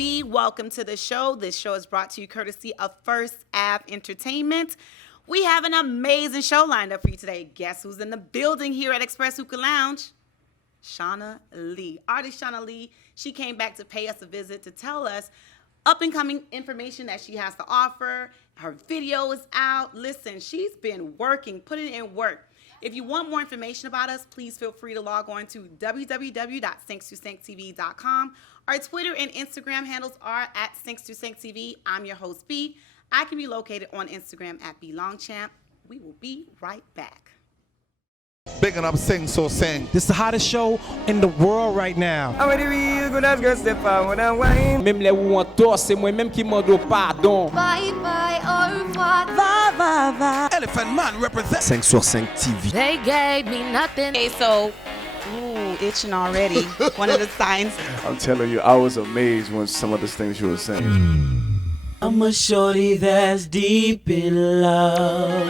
B. Welcome to the show. This show is brought to you courtesy of First Ave Entertainment. We have an amazing show lined up for you today. Guess who's in the building here at Express Hookah Lounge? Shanna Lee. Artist Shanna Lee. She came back to pay us a visit to tell us up-and-coming information that she has to offer. Her video is out. Listen, she's been working, putting in work. If you want more information about us, please feel free to log on to www.sync2sync.tv.com. Our Twitter and Instagram handles are at Sync2SyncTV. I'm your host, B. I can be located on Instagram at BLongChamp. We will be right back. Bigging up Sing So Sing. This is the hottest show in the world right now. Même les où on tort, c'est moi-même qui m'en dois pardon. Bye bye, au revoir. Va, va, va. Elephant Man represents 5 sur 5 TV. They gave me nothing. Okay, so, itching already. One of the signs. I'm telling you, I was amazed when some of the things you were saying. I'm a shorty that's deep in love.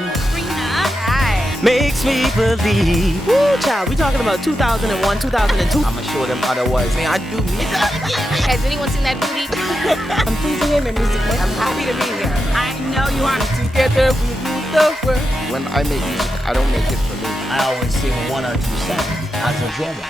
Makes me believe. Woo, child, we talking about 2001, 2002. I'ma show them otherwise. Man, I do me. Has anyone seen that booty? I'm pleasing him in music. I'm happy to be here. I know you are. Together we rule the world. When I make music, I don't make it for me. I always sing 1 or 2 songs as a drummer.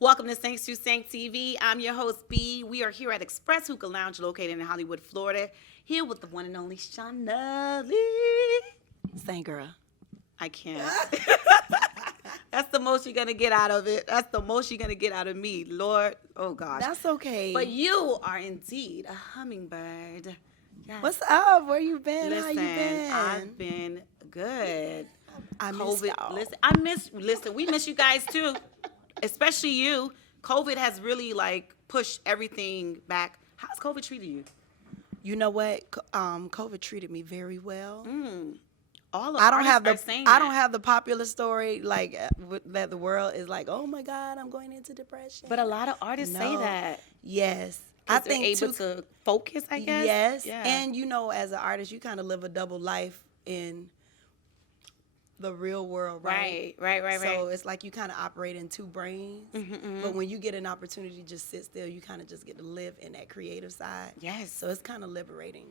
Welcome to Sync to Sync TV. I'm your host, B. We are here at Express Hookah Lounge located in Hollywood, Florida. Here with the one and only Shanna Lee. Sing, girl. I can't. That's the most you're going to get out of it. That's the most you're going to get out of me. Lord, oh gosh. That's okay. But you are indeed a hummingbird. Yes. What's up? Where you been? Listen, How you been? I've been good. I miss COVID. y'all. Listen, we miss you guys too. Especially you. COVID has really pushed everything back. How's COVID treated you? You know what? COVID treated me very well. All of I don't have the the popular story that the world is like, oh my God, I'm going into depression. But a lot of artists say that. Yes. I think they're able to focus, I guess. Yes. Yeah. And as an artist, you kind of live a double life in the real world, right? Right. So it's like you kind of operate in 2 brains. But when you get an opportunity to just sit still, you kind of just get to live in that creative side. Yes. So it's kind of liberating.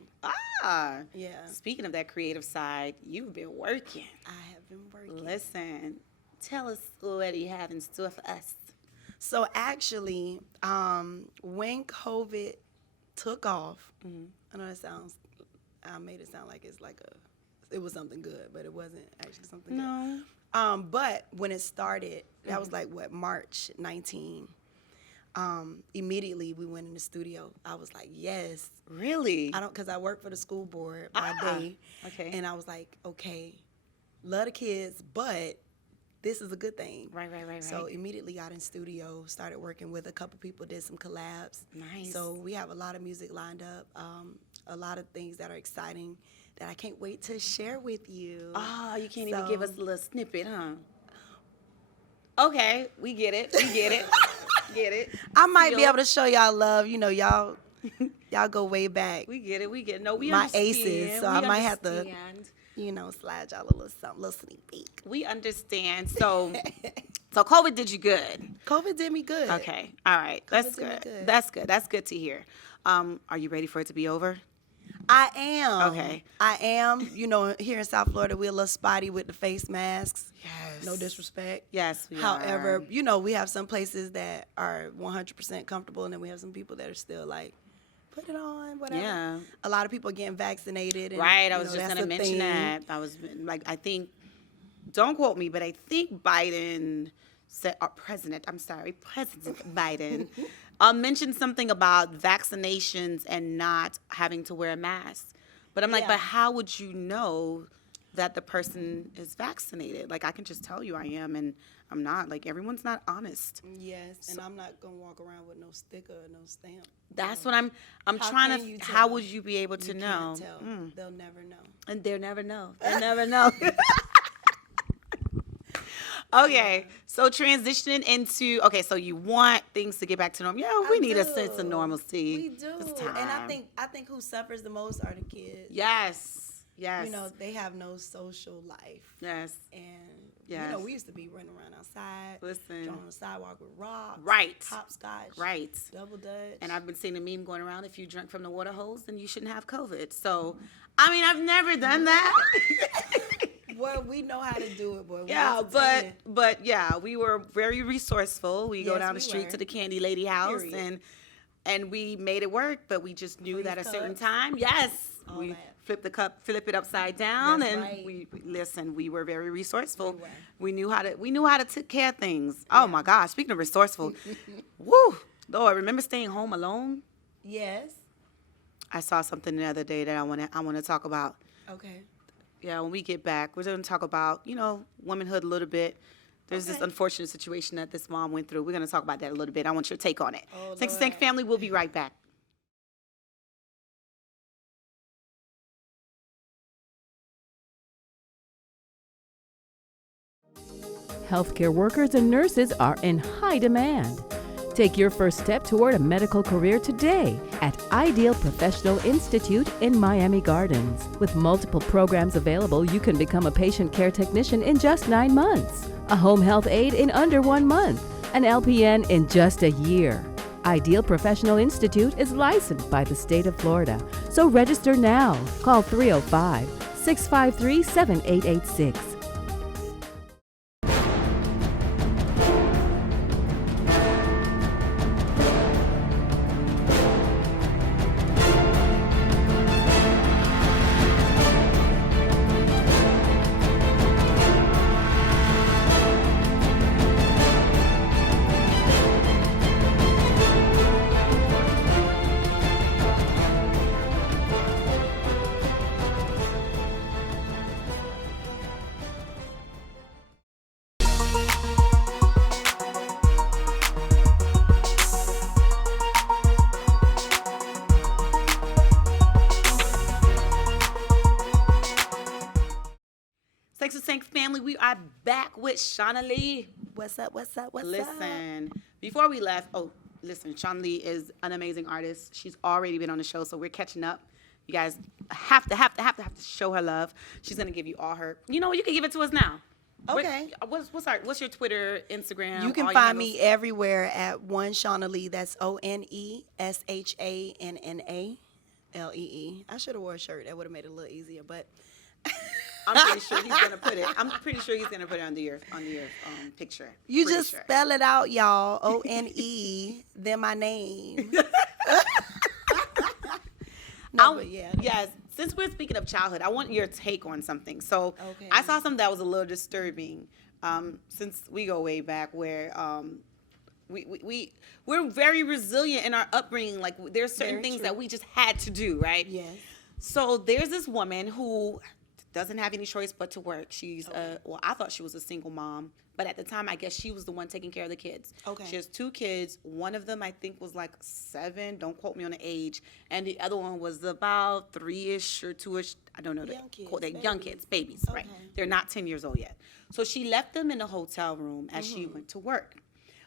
Yeah. Speaking of that creative side, you've been working. I have been working. Listen, tell us what you have in store for us. So actually, when COVID took off, I know I made it sound like it was something good, but it wasn't actually something good. But when it started, that was March 19. Immediately we went in the studio. I was like, yes. Really? Because I work for the school board by day. Okay. And I was like, okay, love the kids, but this is a good thing. Right. So immediately got in studio, started working with a couple people, did some collabs. Nice. So we have a lot of music lined up, a lot of things that are exciting that I can't wait to share with you. Oh, you can't even give us a little snippet, huh? Okay, we get it. Get it. I might be able to show y'all love. You know, y'all y'all go way back. We get it. No, we My understand. aces, so We I might have to, understand. slide y'all a little something, little sneak peek. We understand. So COVID did you good. COVID did me good. Okay. All right. That's did me good. good. That's good. That's good to hear. Are you ready for it to be over? I am. Okay. I am. Here in South Florida, we're a little spotty with the face masks. Yes. No disrespect. Yes, we However, are. we have some places that are 100% comfortable, and then we have some people that are still like, put it on, whatever. Yeah. A lot of people are getting vaccinated. And, Right. I was just that's going to a mention thing. that. I think, don't quote me, but I think Biden said, President Biden mentioned something about vaccinations and not having to wear a mask. But I'm like, Yeah. but how would you know that the person is vaccinated? Like, I can just tell you I am, and I'm not. Like, everyone's not honest. Yes, and I'm not going to walk around with no sticker or no stamp. That's what I'm How trying can you to, how tell? would you be able to You know? can't tell. They'll never know. And they'll never know. They'll never know. Okay, so transitioning into, so you want things to get back to normal. Yeah, we need a sense of normalcy. We do. It's And time. I think who suffers the most are the kids. Yes. They have no social life. Yes. And, Yes. we used to be running around outside. Listen. Drawing on the sidewalk with rocks. Right. Hopscotch. Right. Double dutch. And I've been seeing a meme going around, if you drink from the water hose, then you shouldn't have COVID. So, I've never done that. Well, we know how to do it, boy. Yeah, but yeah, we were very resourceful. We go Yes, down we the street were. to the Candy Lady house Period. and we made it work, but we just knew that at a certain cups. time, yes, All we that. flip it upside down, That's and right. we were very resourceful. We were. We knew how to take care of things. Oh my gosh, speaking of resourceful, woo, Lord, remember staying home alone? Yes. I saw something the other day that I want to talk about. Okay. Yeah, when we get back, we're going to talk about, womanhood a little bit. There's this Okay. unfortunate situation that this mom went through. We're going to talk about that a little bit. I want your take on it. Oh, Thanks, Lord. family. We'll be right back. Healthcare workers and nurses are in high demand. Take your first step toward a medical career today at Ideal Professional Institute in Miami Gardens. With multiple programs available, you can become a patient care technician in just 9 months, a home health aide in under 1 month, an LPN in just a year. Ideal Professional Institute is licensed by the state of Florida, so register now. Call 305-653-7886. Sex and Sank family, we are back with Shanna Lee. What's up? Listen, before we left, Shanna Lee is an amazing artist. She's already been on the show, so we're catching up. You guys have to show her love. She's gonna give you all her. You know what? You can give it to us now. Okay. What's your Twitter, Instagram? You can all your find handles? me everywhere at one Shanna Lee. That's ONESHANNALEE. I should have wore a shirt. That would have made it a little easier, but I'm pretty sure he's gonna put it. I'm pretty sure he's gonna put it under your picture. you Pretty just sure. spell it out, y'all. ONE, then my name. No, but yeah. Yes. Since we're speaking of childhood, I want your take on something. So Okay. I saw something that was a little disturbing. Since we go way back, where we're very resilient in our upbringing. Like there's certain Very things true. that we just had to do, right? Yes. So there's this woman who doesn't have any choice but to work. She's I thought she was a single mom, but at the time I guess she was the one taking care of the kids. Okay. She has 2 kids. One of them I think was like 7. Don't quote me on the age. And the other one was about 3-ish or 2-ish. I don't know. Young kids, They're young kids, babies, right? Okay. They're not 10 years old yet. So she left them in a hotel room as she went to work.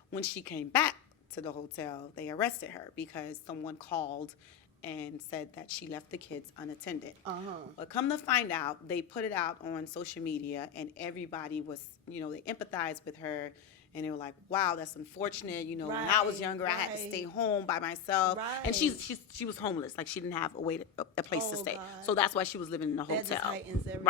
When she came back to the hotel, they arrested her because someone called and said that she left the kids unattended. But come to find out, they put it out on social media, and everybody was, they empathized with her, and they were like, "Wow, that's unfortunate. When I was younger, I had to stay home by myself." And she was homeless, like she didn't have a place to stay, so that's why she was living in a hotel. That just heightens everything.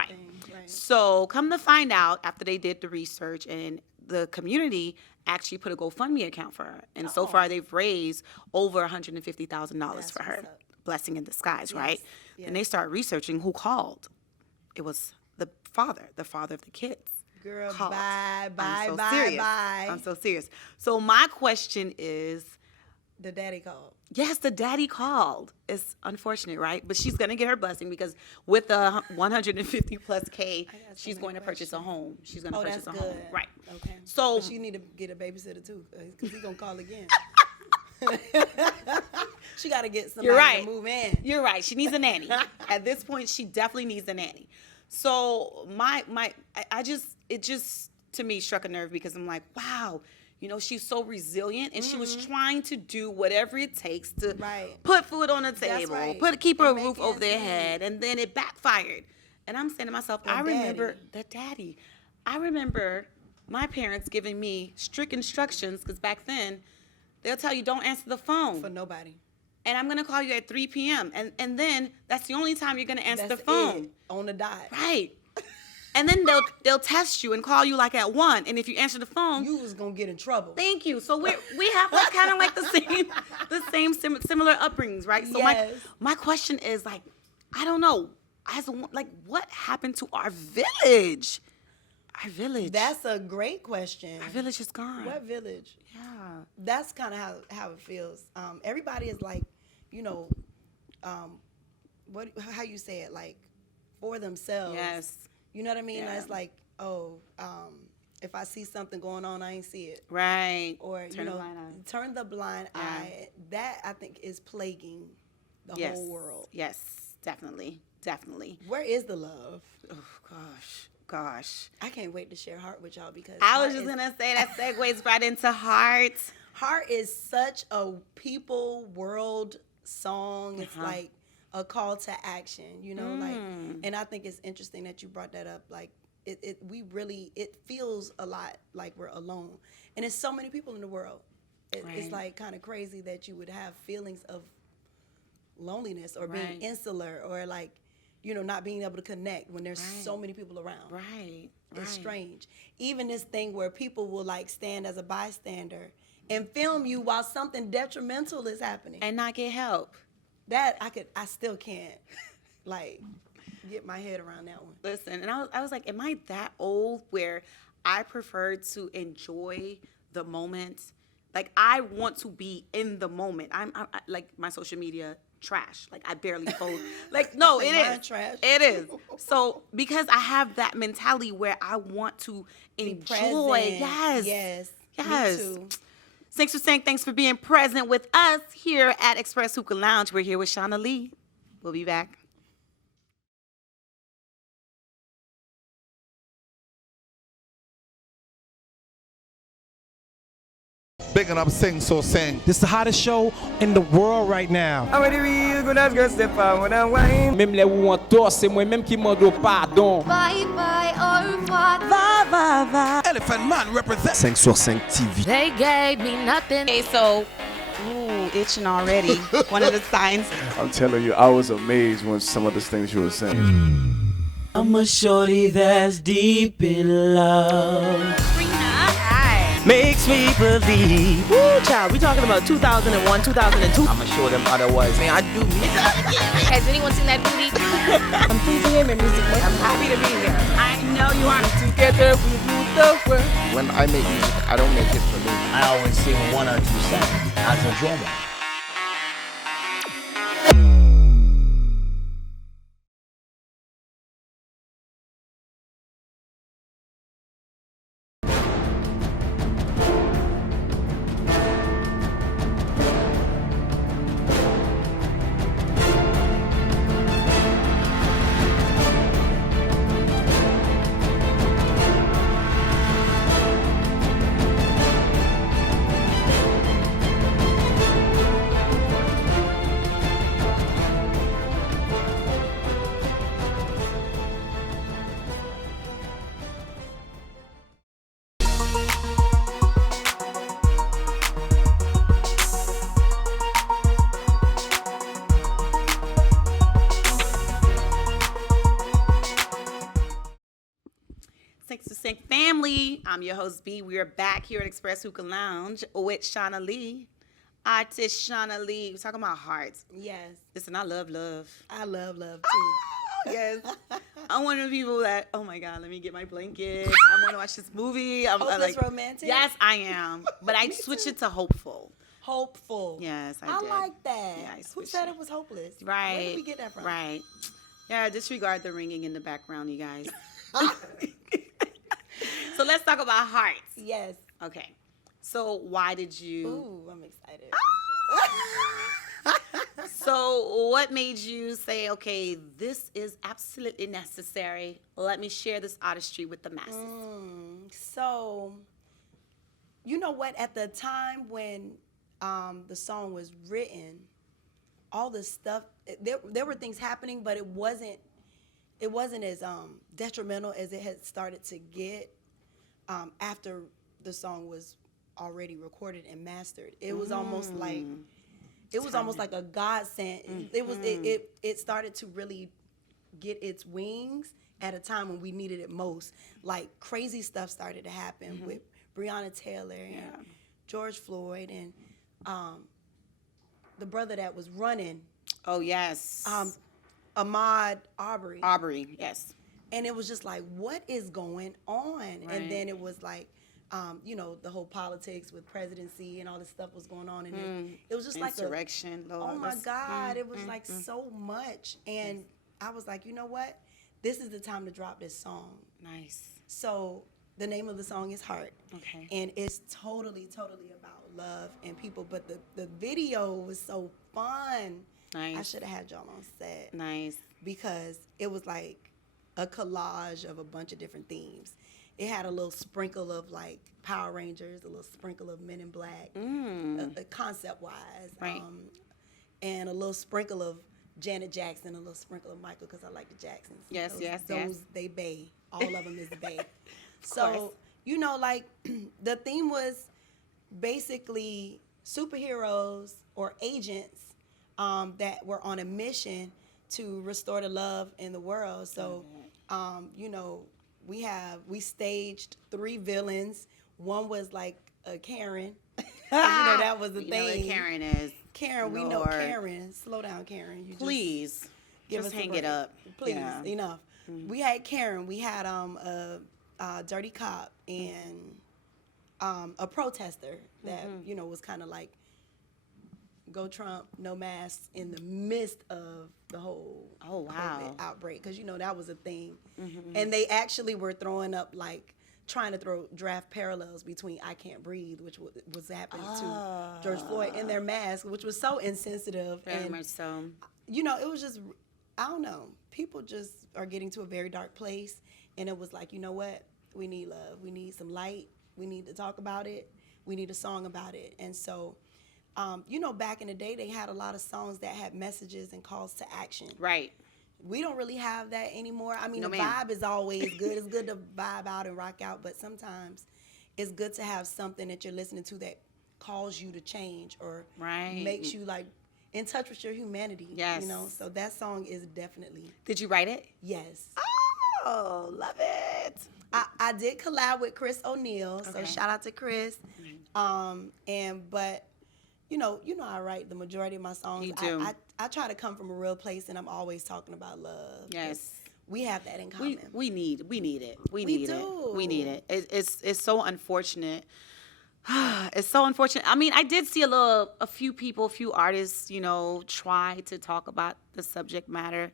Right. So come to find out, after they did the research, and the community actually put a GoFundMe account for her, and so far they've raised over $150,000 for her. Blessing in disguise, right? Yes. And they start researching who called. It was the father of the kids. Girl, called. bye. I'm so serious. So my question is, the daddy called. Yes, the daddy called. It's unfortunate, right? But she's gonna get her blessing because with the 150 plus K, she's going to purchase a home. She's gonna purchase a home, right? Okay. So but she need to get a babysitter too, because he's gonna call again. She got to get somebody to move in. You're right. She needs a nanny. At this point, she definitely needs a nanny. So it just to me struck a nerve because I'm like, wow, she's so resilient, and she was trying to do whatever it takes to put food on the table, keep a roof over their head, and then it backfired. And I'm saying to myself, I remember my parents giving me strict instructions, because back then they'll tell you don't answer the phone for nobody. And I'm going to call you at 3 p.m. And then that's the only time you're going to answer the phone. On the dot. Right. And then they'll test you and call you like at 1. And if you answer the phone, you was going to get in trouble. Thank you. So we have like kind of like the same similar upbringings, right? So my question is, like, I don't know, what happened to our village? Our village. That's a great question. Our village is gone. What village? Yeah. That's kind of how it feels. Everybody is like, how you say it, like, for themselves. Yes. You know what I mean? Yeah. It's like, if I see something going on, I ain't see it. Right. Or, turn the blind eye. That, I think, is plaguing the whole world. Yes, definitely. Where is the love? Oh, gosh. I can't wait to share Heart with y'all, because I was just going to say that segues right into Heart. Heart is such a people world song. It's like a call to action, and I think it's interesting that you brought that up. Like, it feels a lot like we're alone. And there's so many people in the world. It's like kind of crazy that you would have feelings of loneliness or being insular, or like, not being able to connect when there's so many people around. Right. It's strange. Even this thing where people will like stand as a bystander and film you while something detrimental is happening. And not get help. That I still can't like get my head around that one. Listen, and I was like, am I that old where I prefer to enjoy the moment? Like, I want to be in the moment. I like, my social media trash. Like, I barely post. Like, no, it is. Trash. It is. So, because I have that mentality where I want to enjoy. Yes. Me too. Thanks for saying, thanks for being present with us here at Express Hookah Lounge. We're here with Shanna Lee. We'll be back. Bigging up Sing So Sing. This is the hottest show in the world right now. Même les où on tort, c'est moi-même qui demande pardon. Bye bye, au revoir. Elephant Man represent. 5 sur 5 TV. They gave me nothing. Okay, so, itching already. One of the signs. I'm telling you, I was amazed when some of the things you were saying. I'm a shorty that's deep in love. Makes me believe. Woo, child, we talking about 2001, 2002. I'ma show them otherwise. Man, I do me. Has anyone seen that booty? I'm pleasing him in music. I'm happy to be here. I know you are. Together we rule the world. When I make music, I don't make it for me. I always sing 1 or 2 songs as a drummer. family. I'm your host, B. We are back here at Express Hookah Lounge with Shanna Lee. Artist Shanna Lee. We're talking about hearts. Yes. Listen, I love love. I love love too. Yes. I'm one of the people that, oh my God, let me get my blanket. I want to watch this movie. I'm Hopeless like, romantic? Yes, I am. But I switched it to hopeful. Hopeful. Yes, I did. like that. Yeah, I Who switched said it. it was hopeless? Right. Where did we get that from? Right. Yeah, disregard the ringing in the background, you guys. So let's talk about hearts. Yes. Okay. So why did you... Ooh, I'm excited. So what made you say, okay, this is absolutely necessary. Let me share this artistry with the masses. So, you know what? At the time when the song was written, all the stuff, there were things happening, but it wasn't as detrimental as it had started to get after the song was already recorded and mastered. It was almost like a godsend. It started to really get its wings at a time when we needed it most. Like crazy stuff started to happen with Breonna Taylor and George Floyd and the brother that was running. Oh yes. Ahmaud Arbery. Arbery, yes. And it was just like, what is going on? Right. And then it was like, the whole politics with presidency and all this stuff was going on. And it was just like insurrection. oh my God, it was like so much. And I was like, you know what? This is the time to drop this song. Nice. So the name of the song is Heart. Okay. And it's totally about love and people. But the video was so fun. Nice. I should have had y'all on set. Nice. Because it was like a collage of a bunch of different themes. It had a little sprinkle of like Power Rangers, a little sprinkle of Men in Black, concept-wise. Right. And a little sprinkle of Janet Jackson, a little sprinkle of Michael, because I like the Jacksons. Yes, yes. They bae. All of them is bae. So, like the theme was basically superheroes or agents that were on a mission to restore the love in the world. So, we staged 3 villains. One was like a Karen. That was the thing. You know what Karen is. Karen, we know Karen. Slow down, Karen. You Please. Just hang it up. Please, enough. We had Karen. We had a dirty cop and a protester that, was kind of like go Trump, no masks in the midst of the whole COVID outbreak. Because, that was a thing. And they actually were throwing up, like, trying to draft parallels between I Can't Breathe, which was happening to George Floyd, in their mask, which was so insensitive. Very much so. It was just, I don't know. People just are getting to a very dark place. And it was like, you know what? We need love. We need some light. We need to talk about it. We need a song about it. And so... back in the day, they had a lot of songs that had messages and calls to action. Right. We don't really have that anymore. I mean, No, the ma'am. vibe is always good. It's good to vibe out and rock out, but sometimes it's good to have something that you're listening to that calls you to change or makes you, like, in touch with your humanity. Yes. So that song is definitely... Did you write it? Yes. Oh, love it. I did collab with Chris O'Neal, so Okay. shout out to Chris. But... I write the majority of my songs. You do. I try to come from a real place, and I'm always talking about love. Yes. We have that in common. We need it. We need it. We need it. It's so unfortunate. It's so unfortunate. I mean, I did see a few artists, try to talk about the subject matter,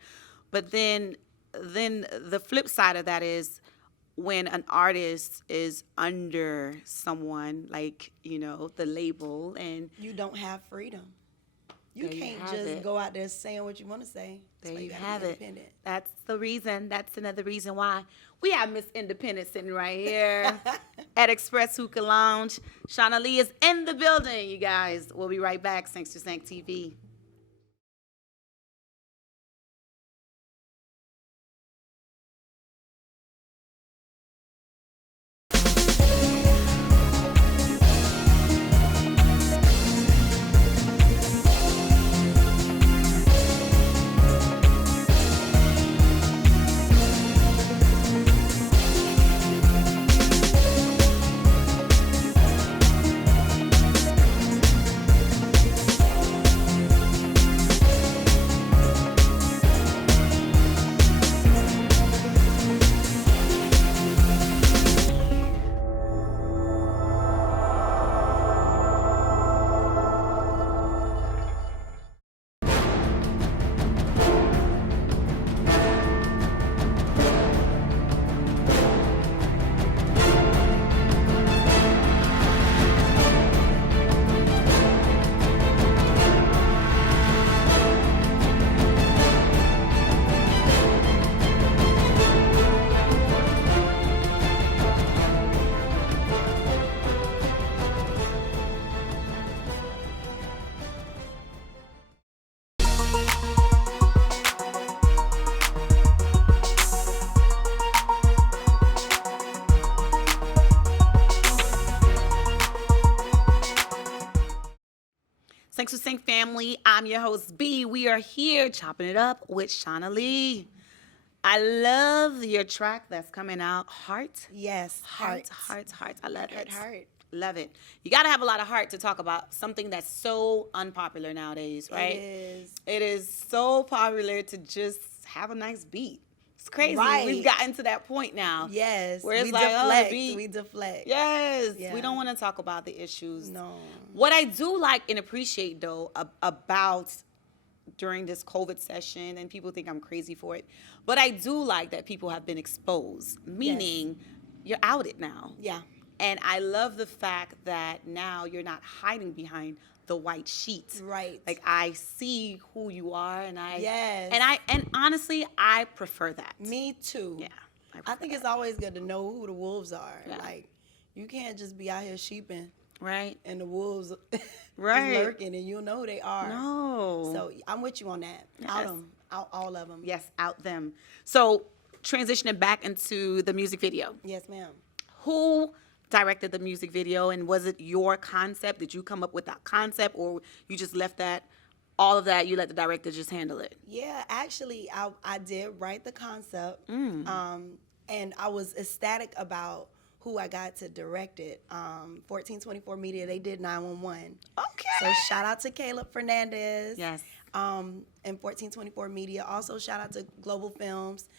but then the flip side of that is when an artist is under someone like, the label and you don't have freedom. You There you can't have just it. go out there saying what you want to say. there That's why you gotta have be it. independent. That's the reason. That's another reason why we have Miss Independent sitting right here at Express Hookah Lounge. Shanna Lee is in the building, you guys. We'll be right back. Thanks to Sank TV. Thanks for Sync family. I'm your host, B. We are here chopping it up with Shanna Lee. I love your track that's coming out, Heart. Yes, Heart. I love it. Heart. Love it. You got to have a lot of heart to talk about something that's so unpopular nowadays, right? It is so popular to just have a nice beat. It's crazy. Right. We've gotten to that point now. Yes. Where it's we like, deflect. beat. We deflect. Yes. Yeah. We don't want to talk about the issues. No. What I do like and appreciate, though, about during this COVID session, and people think I'm crazy for it, but I do like that people have been exposed, meaning you're outed now. Yeah. And I love the fact that now you're not hiding behind the white sheet. Right. Like, I see who you are, and Yes. and honestly, I prefer that. Me too. Yeah. I think it's always good to know who the wolves are. Yeah. Like, you can't just be out here sheeping. Right. And the wolves Right. is lurking, and you'll know who they are. No. So I'm with you on that. Yes. Out them. Out all of them. Yes, out them. So transitioning back into the music video. Yes, ma'am. Who directed the music video, and was it your concept? Did you come up with that concept, or you just left that, all of that, you let the director just handle it? Yeah, actually, I did write the concept, and I was ecstatic about who I got to direct it. 1424 Media, they did 911. Okay. So shout out to Caleb Fernandez. Yes. And 1424 Media. Also shout out to Global Films.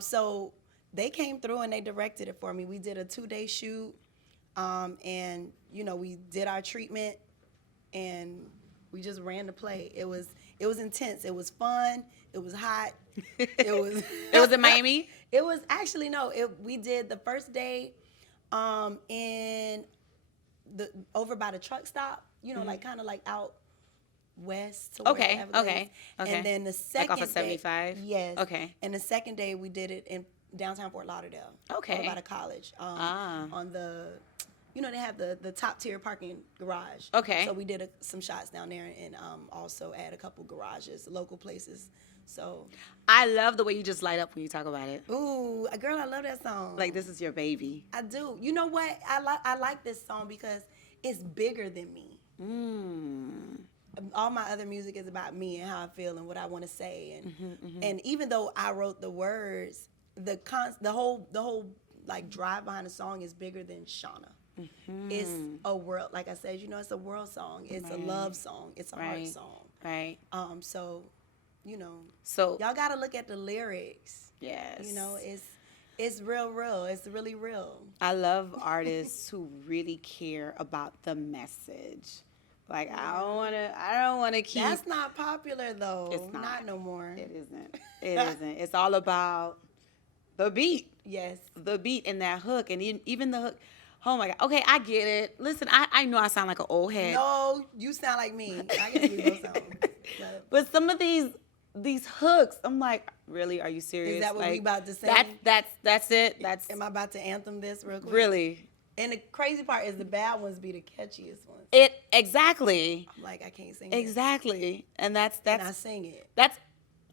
So they came through and they directed it for me. We did a 2-day shoot, and we did our treatment, and we just ran the play. It was intense. It was fun. It was hot. It was. It was in Miami. It was actually no. We did the first day, in the over by the truck stop. Like kind of like out west. To Okay. okay. And then the second like off of 75. day, yes. Okay. And the second day we did it in downtown Fort Lauderdale. Okay. Over by the college. On the. They have the top tier parking garage. Okay. So we did some shots down there, and also add a couple garages, local places. So I love the way you just light up when you talk about it. ooh, girl, I love that song. Like, this is your baby. I do. You know what? I like this song because it's bigger than me. All my other music is about me and how I feel and what I want to say, and even though I wrote the words, the whole like drive behind the song is bigger than Shauna. It's a world, like I said, it's a world song. It's a love song. It's a heart song. Right. So, So y'all got to look at the lyrics. yes. It's real. It's really real. I love artists who really care about the message. Like, I don't want to keep. That's not popular though. It's not no more. It isn't. It isn't. It's all about the beat. Yes. The beat and that hook, and even the hook. Oh my God. Okay, I get it. Listen, I know I sound like an old head. No, you sound like me. I guess we both sound. But some of these hooks, I'm like, really? Are you serious? Is that what we about to say? That's it. Am I about to anthem this real quick? Really. And the crazy part is the bad ones be the catchiest ones. Exactly. I'm like, I can't sing Exactly. And that's And I sing it.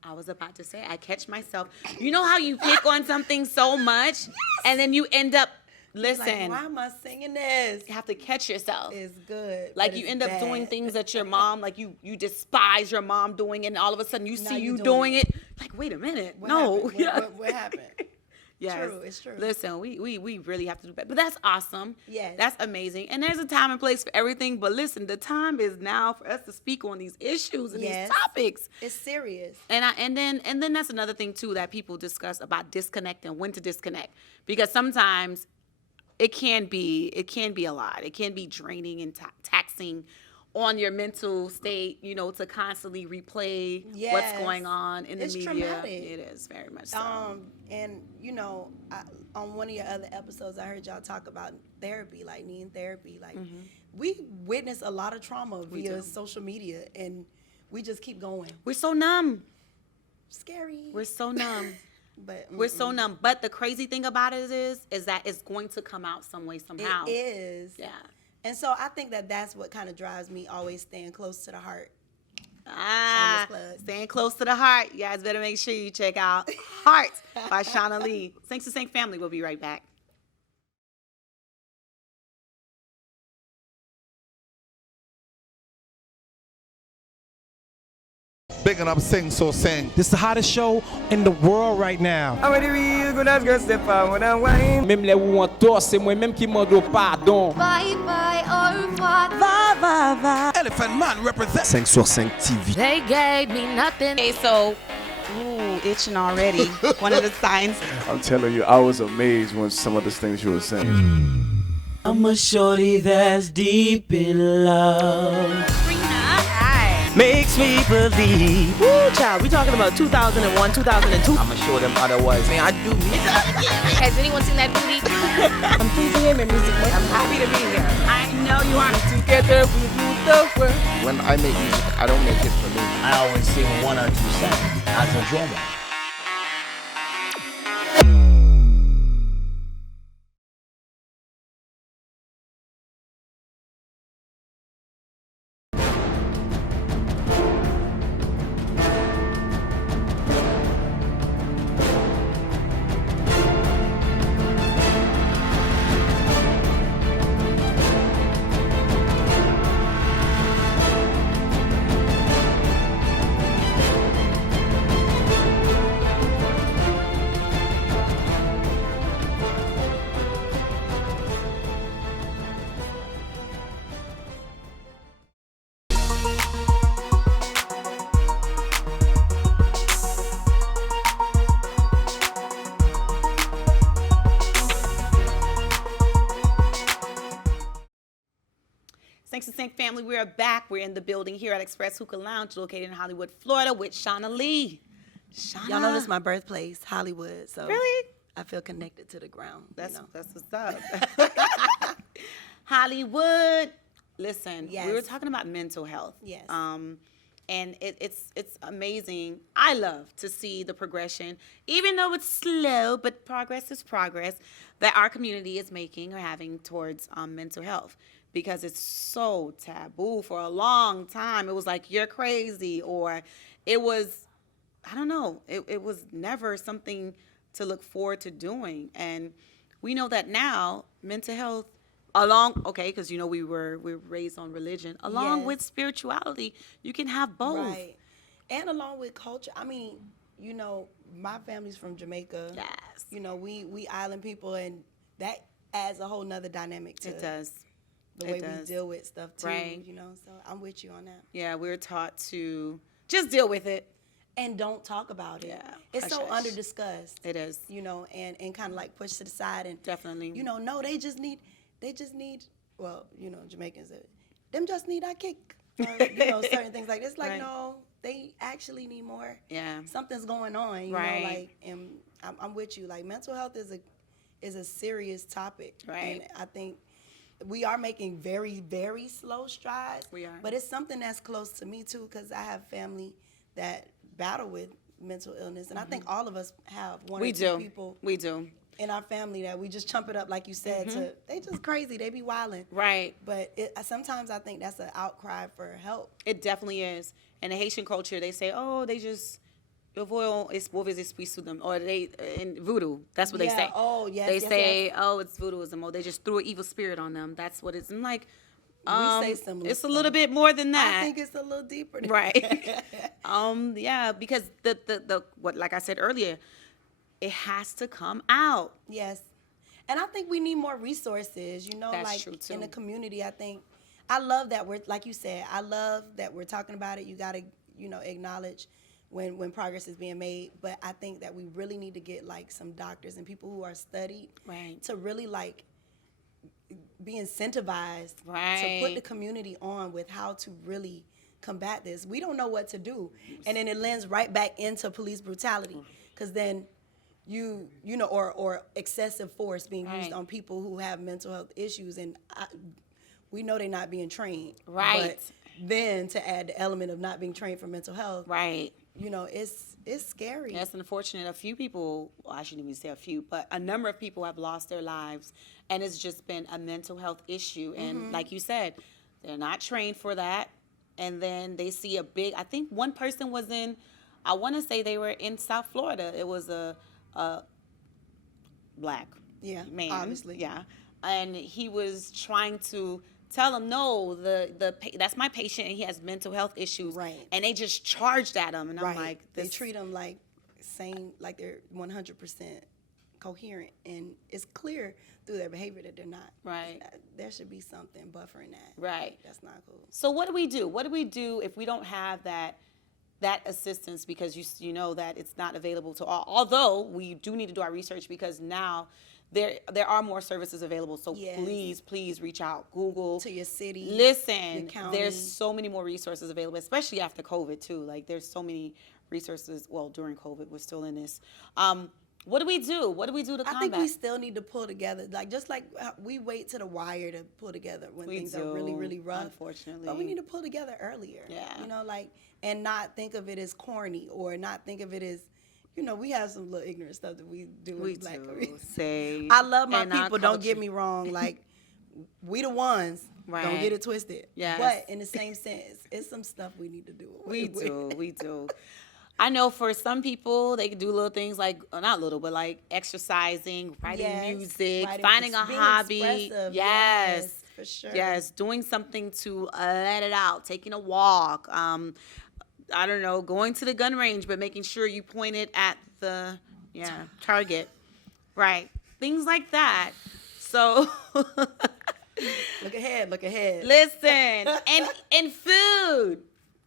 I was about to say, I catch myself. You know how you pick on something so much, and then you end up, listen. Like, why am I singing this? You have to catch yourself. It's good. Like, but you it's end up bad. doing things that your mom, like you despise your mom doing it, and all of a sudden you Now see you you doing doing it. Like, wait a minute. No. What happened? Yes. True, it's true. Listen, we really have to do better. But that's awesome. Yes. That's amazing. And there's a time and place for everything. But listen, the time is now for us to speak on these issues and these topics. It's serious. And then that's another thing too that people discuss about disconnect and when to disconnect. Because sometimes it can be a lot. It can be draining and taxing on your mental state, to constantly replay what's going on in the media. Traumatic. It is very much so. And on one of your other episodes, I heard y'all talk about therapy, like needing therapy. Like we witness a lot of trauma via social media, and we just keep going. We're so numb. Scary. We're so numb. But we're so numb. But the crazy thing about it is that it's going to come out some way, somehow. It is. Yeah. And so I think that's what kind of drives me, always staying close to the heart. Staying close to the heart. You guys better make sure you check out Heart by Shanna Lee. Thanks to Sync Family. We'll be right back. Bigging up Sing So Sing. This is the hottest show in the world right now. Même les où on tort, c'est moi-même qui demande pardon. Bye bye, au revoir. Va, va, va. Elephant Man represent. 5 sur 5 TV. They gave me nothing. Okay, so, ooh, itching already. One of the signs. I'm telling you, I was amazed when some of the things you were saying. I'm a shorty that's deep in love. Makes me believe. Woo, child, we talking about 2001, 2002. I'ma show them otherwise. Man, I do me. Has anyone seen that booty? I'm pleasing him in music. I'm happy to be here. I know you are. Together we do the work. When I make music, I don't make it for me. I always sing 1 or 2 songs as a drummer. Thanks to Sync family, we are back. We're in the building here at Express Hookah Lounge, located in Hollywood, Florida, with Shanna Lee. Shanna. Y'all know this is my birthplace, Hollywood. So Really? I feel connected to the ground. That's what's up. Hollywood. Listen, Yes. we were talking about mental health. Yes. And it's amazing. I love to see the progression, even though it's slow, but progress is progress, that our community is making or having towards mental health, because it's so taboo. For a long time, it was like, you're crazy, or it was, I don't know, it was never something to look forward to doing. And we know that now, mental health, because you know we were raised on religion, along Yes. with spirituality, you can have both. Right. And along with culture. I mean, you know, my family's from Jamaica. Yes. You know, we island people, and that adds a whole nother dynamic to It does. the It way does. we deal with stuff too. Right. You know, so I'm with you on that. Yeah, we're taught to just deal with it. And don't talk about it. Yeah. It's so Hush, hush. under discussed. It is. You know, and kind of like pushed to the side, and Definitely. you know, no, they just need, well, you know, Jamaicans, them just need a kick. Or, you know, certain things like this. Like, Right. no, they actually need more. Yeah. Something's going on, you Right. know, like, and I'm with you. Like, mental health is a serious topic. Right. And I think we are making very, very slow strides. We are. But it's something that's close to me, too, because I have family that battle with mental illness. And I think all of us have one We or two do. people We do. in our family that we just chump it up, like you said, they just crazy, they be wilding. Right. But sometimes I think that's an outcry for help. It definitely is. In the Haitian culture, they say, oh, they just, eu vou expor espírito to them. Or they, in voodoo, that's what they Yeah. say. Oh, yes, They yes, say, yes. oh, it's voodooism. Or they just threw an evil spirit on them. That's what it's, I'm like, We say similar it's a stuff. little bit more than that. I think it's a little deeper than Right. Yeah, because the what, like I said earlier, it has to come out. Yes. And I think we need more resources, you know, That's like true, too. in the community. I love that we're, like you said, I love that we're talking about it. You got to, you know, acknowledge when progress is being made. But I think that we really need to get like some doctors and people who are studied Right. to really like be incentivized to Right. put the community on with how to really combat this. We don't know what to do. And then it lends right back into police brutality, because then you know, or excessive force being used Right. on people who have mental health issues, and we know they're not being trained. Right. But then to add the element of not being trained for mental health, Right. you know, it's scary. That's unfortunate. A few people, well, I shouldn't even say a few, but a number of people have lost their lives, and it's just been a mental health issue. And like you said, they're not trained for that. And then they see a big, I think one person was in, I want to say they were in South Florida. It was a black Yeah, man. obviously. Yeah. And he was trying to tell them, no, that's my patient and he has mental health issues. Right. And they just charged at him. And I'm like, they treat them like they're 100% coherent. And it's clear through their behavior that they're not. Right. There should be something buffering that. Right. That's not cool. So what do we do? What do we do if we don't have that assistance, because you know that it's not available to all? Although we do need to do our research, because now there are more services available. So please reach out. Google. To your city. Listen, your county. there's so many more resources available, especially after COVID too. Like there's so many resources. Well, during COVID, we're still in this. What do we do? What do we do to combat? I think we still need to pull together. Just like we wait to the wire to pull together when things are really, really rough. Unfortunately. But we need to pull together earlier. Yeah. And not think of it as corny, or not think of it as, we have some little ignorant stuff that we do in Black community. I love my people, don't get me wrong. Like, we the ones. Right. Don't get it twisted. Yes. But in the same sense, it's some stuff we need to do. We do. I know for some people, they can do little things like, not little, but like exercising, writing music, finding a hobby. Yes, for sure. Yes, doing something to let it out, taking a walk. I don't know, going to the gun range, but making sure you point it at the target. Right. Things like that. So Look ahead. Listen, and food.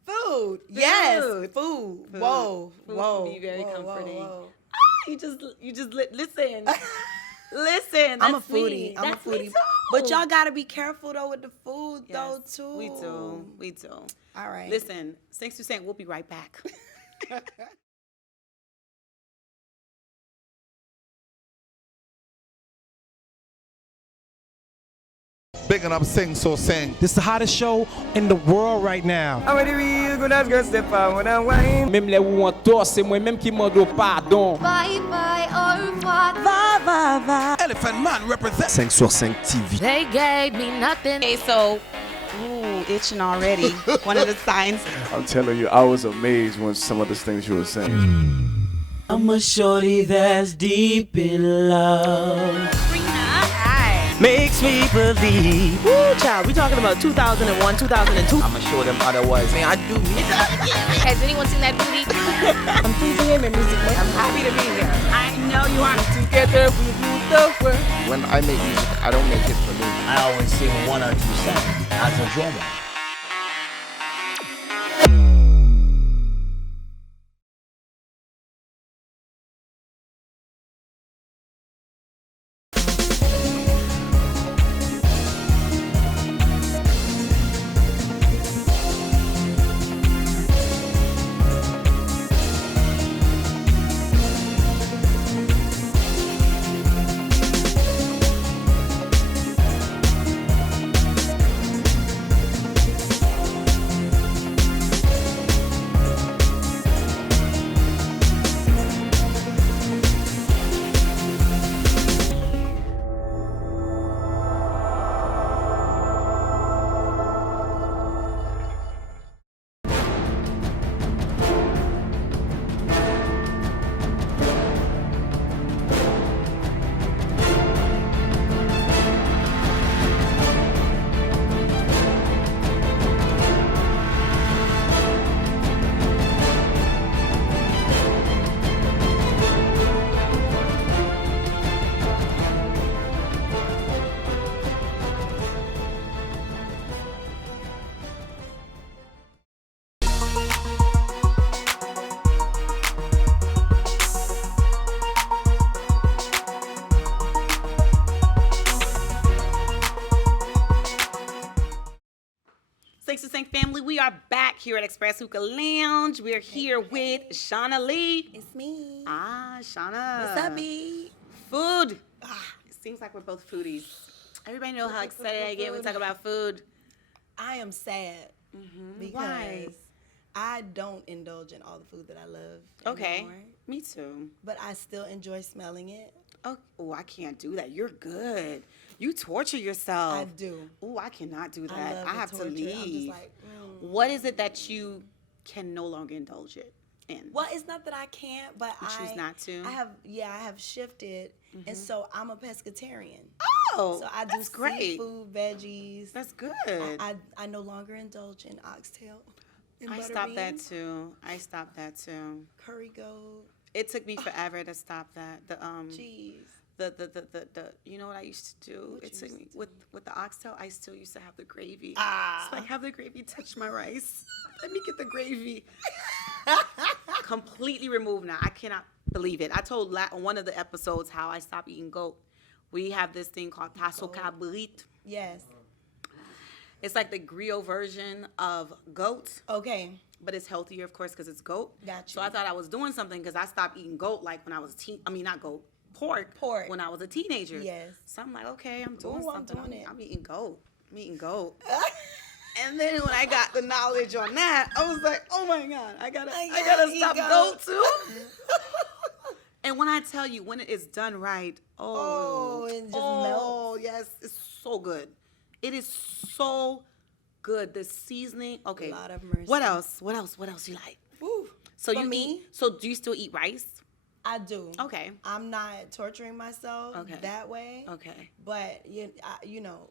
Food. Yes. Food. Whoa. Food can be very comforting. Whoa. You just listen. Listen. I'm a foodie. But y'all gotta be careful though with the food though too. We do. All right. Listen, thanks for saying. We'll be right back. Bigging up Sing So Sing. This is the hottest show in the world right now. Même les où on tort, c'est moi-même qui demande pardon. Bye bye, au revoir. Va, va, va. Elephant Man represents 5 sur 5 TV. They gave me nothing. Okay, so, itching already. One of the signs. I'm telling you, I was amazed when some of the things you were saying. I'm a shorty that's deep in love. Makes me believe. Woo, child, we talking about 2001, 2002. I'ma show them otherwise. Man, I do me. Has anyone seen that booty? I'm pleasing him in music. I'm happy to be here. I know you are. Together we rule the world. When I make music, I don't make it for me. I always sing 1 or 2 songs as a drummer. Family, we are back here at Express Hookah Lounge. We're here with Shanna Lee. It's me. Shanna. What's up, B? Food. It seems like we're both foodies. Everybody know how excited I get when we talk about food. I am sad because Why? I don't indulge in all the food that I love anymore. Me too. But I still enjoy smelling it. Oh, I can't do that. You're good. You torture yourself. I do. Oh, I cannot do that. I have to torture. leave. I'm just like, What is it that you can no longer indulge it in? Well, it's not that I can't, but you choose not to. I have shifted, and so I'm a pescatarian. Oh, So I do that's great. seafood, veggies. That's good. I no longer indulge in oxtail. And I butter stopped that beans, too. Curry goat, It took me forever to stop that. cheese. The you know what I used to do? What It you took used me to with the oxtail. I still used to have the gravy. Ah. So I have the gravy touch my rice. Let me get the gravy. Completely removed now. I cannot believe it. I told one of the episodes how I stopped eating goat. We have this thing called tasso cabrit. Yes. It's like the griot version of goat. Okay. But it's healthier, of course, because it's goat. Got you. So I thought I was doing something because I stopped eating goat like when I was not goat, pork. When I was a teenager. Yes. So I'm like, okay, I'm doing Ooh, something. I'm doing it. I'm eating goat. And then when I got the knowledge on that, I was like, oh my God, I gotta eat stop goat. goat too. And when I tell you, when it is done right, it just melts. Yes, it's so good. It is so good. The seasoning, okay. A lot of mercy. What else you like? Ooh. So For you me? do you still eat rice? I do. Okay. I'm not torturing myself that way. Okay. But you know,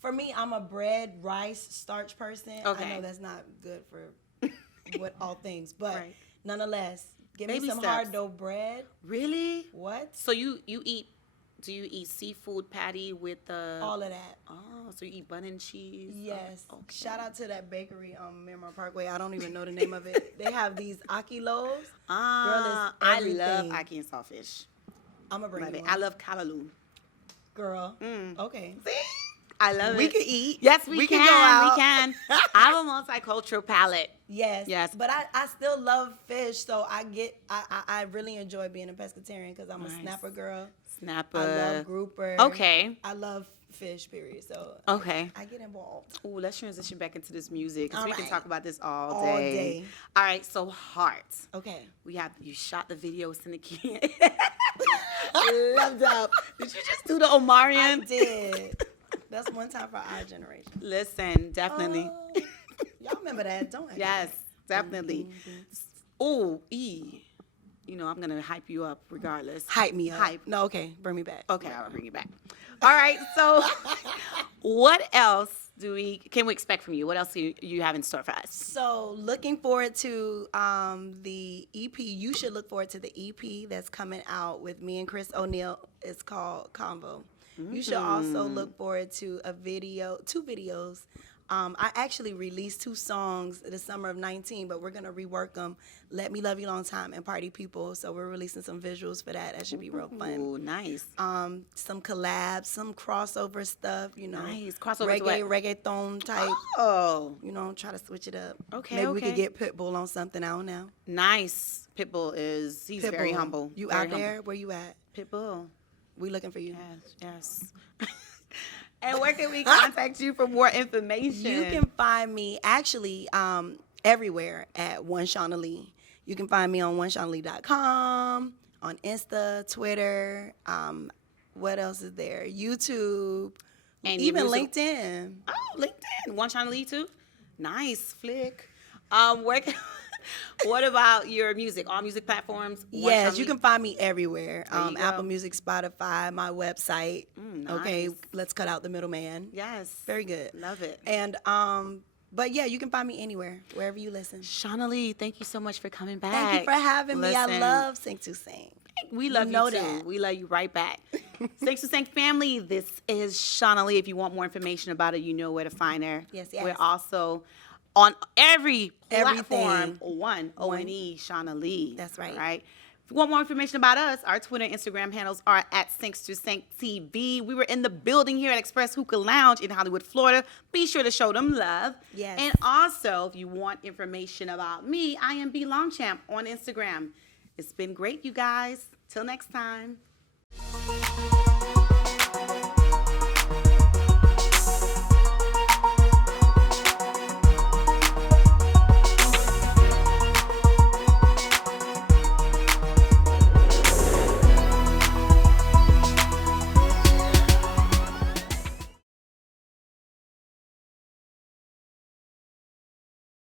for me, I'm a bread, rice, starch person. Okay. I know that's not good for what all things, but Right. nonetheless, give Baby me some steps. hard dough bread. Really? What? So you eat? Do you eat seafood patty with the? All of that. Oh, so you eat bun and cheese? Yes. Okay. Shout out to that bakery on Miramar Parkway. I don't even know the name of it. They have these aki loaves. Ah, Girl, I it's love everything. ackee and sawfish. I'm gonna bring Love you it. one. I love callaloo. Girl. Okay. See? I love it. We could eat. Yes, we can. can go out. We can. I have a multicultural palate. Yes. Yes. But I still love fish, so I really enjoy being a pescatarian because I'm a snapper girl. Snapper. I love grouper. Okay. I love fish, period. So Okay. I get involved. Ooh, let's transition back into this music because All we can right. talk about this all All day. day. All right, so Heart. Okay. You shot the video with Cindy. Loved up. Did you just do the Omarion? I did. That's one time for our generation. Listen, definitely. Y'all remember that, don't you? Yes, definitely. Ooh, you know, I'm going to hype you up regardless. Hype me up. Hype. No, okay. Bring me back. Okay, I'll bring you back. All right, so what else can we expect from you? What else do you have in store for us? So looking forward to the EP. You should look forward to the EP that's coming out with me and Chris O'Neal. It's called Convo. You should also look forward to two videos. I actually released 2 songs the summer of 19, but we're going to rework them. Let Me Love You Long Time and Party People. So we're releasing some visuals for that. That should be real fun. Ooh, nice. Some collabs, some crossover stuff, you know. Nice. Crossover to reggaeton type. Oh. You know, try to switch it up. Okay, Maybe we okay. could get Pitbull on something. I don't know. Nice. Pitbull he's very Pitbull. humble. You Very out there? humble. Where you at? Pitbull. We looking for you. Yes. And where can we contact you for more information? You can find me actually everywhere at One Shanna Lee. You can find me on oneshanalee.com, on Insta, Twitter. What else is there? YouTube, And even your music- LinkedIn. Oh, LinkedIn. One Shanna Lee too? Nice flick. What about your music? All music platforms? One Yes, Shanna you Lee? can find me everywhere. There you go. Apple Music, Spotify, my website. Okay, nice. let's cut out the middleman. Yes. Very good. Love it. And but yeah, you can find me anywhere, wherever you listen. Shanna Lee, thank you so much for coming back. Thank you for having me. I Listen, love Sing to Sing. We love you know too. that. We love you right back. Thanks to Sank family. This is Shanna Lee. If you want more information about her, you know where to find her. Yes, yes. We're also on every platform. Everything. One O-N-E Shanna Lee. That's right. Right. If you want more information about us, our Twitter and Instagram handles are at Sinks to Sank TV. We were in the building here at Express Hookah Lounge in Hollywood, Florida. Be sure to show them love. Yes. And also, if you want information about me, I am LONGCHAMP on Instagram. It's been great, you guys. Till next time.